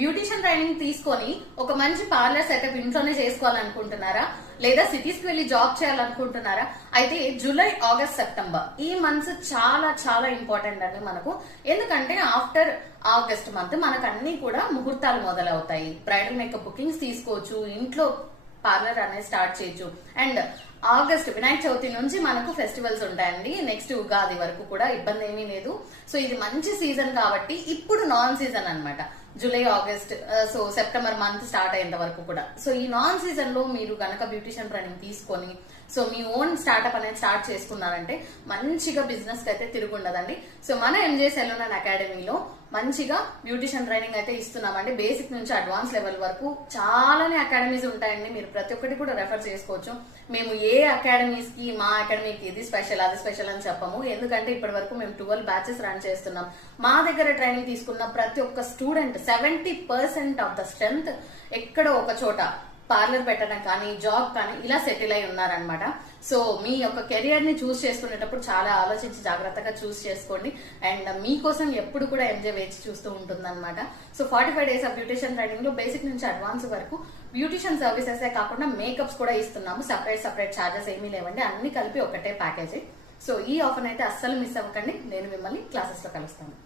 Beautician training తీసుకొని ఒక మంచి పార్లర్ సెటప్ ఇంట్లోనే చేసుకోవాలనుకుంటున్నారా, లేదా సిటీస్ కి వెళ్లి జాబ్ చేయాలనుకుంటున్నారా? అయితే జూలై, ఆగస్ట్, సెప్టెంబర్ ఈ మంత్స్ చాలా చాలా ఇంపార్టెంట్ అండి మనకు. ఎందుకంటే ఆఫ్టర్ ఆగస్ట్ మంత్ మనకు అన్ని కూడా ముహూర్తాలు మొదలవుతాయి. బ్రైడల్ మేకప్ బుకింగ్స్ తీసుకోవచ్చు, ఇంట్లో పార్లర్ అనేది స్టార్ట్ చేయొచ్చు. అండ్ ఆగస్ట్ వినాయక చవితి నుంచి మనకు ఫెస్టివల్స్ ఉంటాయండి. నెక్స్ట్ ఉగాది వరకు కూడా ఇబ్బంది ఏమీ లేదు. సో ఇది మంచి సీజన్ కాబట్టి ఇప్పుడు నాన్ సీజన్ అన్నమాట. July, August, so September month start అయ్యేంత వరకు కూడా. సో ఈ నాన్ సీజన్ లో మీరు గనక బ్యూటిషియన్ ట్రైనింగ్ తీసుకొని సో మీ ఓన్ స్టార్ట్అప్ అనేది స్టార్ట్ చేసుకున్నారంటే మంచిగా బిజినెస్ కి అయితే తిరుగుండదండి. సో మన ఎంజే సెలూన్ అండ్ అకాడమీలో మంచిగా బ్యూటిషియన్ ట్రైనింగ్ అయితే ఇస్తున్నామండి. బేసిక్ నుంచి అడ్వాన్స్ లెవెల్ వరకు చాలానే అకాడమీస్ ఉంటాయండి. మీరు ప్రతి ఒక్కటి కూడా రెఫర్ చేసుకోవచ్చు. మేము ఏ అకాడమీస్ కి మా అకాడమీకి ఇది స్పెషల్ అది స్పెషల్ అని చెప్పము. ఎందుకంటే ఇప్పటి వరకు మేము 12 బ్యాచెస్ రన్ చేస్తున్నాం. మా దగ్గర ట్రైనింగ్ తీసుకున్న ప్రతి ఒక్క స్టూడెంట్ 70% ఆఫ్ ద స్ట్రెంత్ ఎక్కడో ఒక చోట పార్లర్ పెట్టడం కానీ జాబ్ కానీ ఇలా సెటిల్ అయి ఉన్నారనమాట. సో మీ యొక్క కెరియర్ ని చూస్ చేసుకునేటప్పుడు చాలా ఆలోచించి జాగ్రత్తగా చూస్ చేసుకోండి. అండ్ మీకోసం ఎప్పుడు కూడా ఎంజే వేచి చూస్తూ ఉంటుందన్నమాట. So 45 days of beautician training లో బేసిక్ నుంచి అడ్వాన్స్ వరకు బ్యూటిషియన్ సర్వీసెస్ కాకుండా మేకప్స్ కూడా ఇస్తున్నాము. సపరేట్ చార్జెస్ ఏమీ లేవండి, అన్ని కలిపి ఒకటే ప్యాకేజీ. సో ఈ ఆఫర్ అయితే అస్సలు మిస్ అవ్వకండి. నేను మిమ్మల్ని క్లాసెస్ లో కలుస్తాను.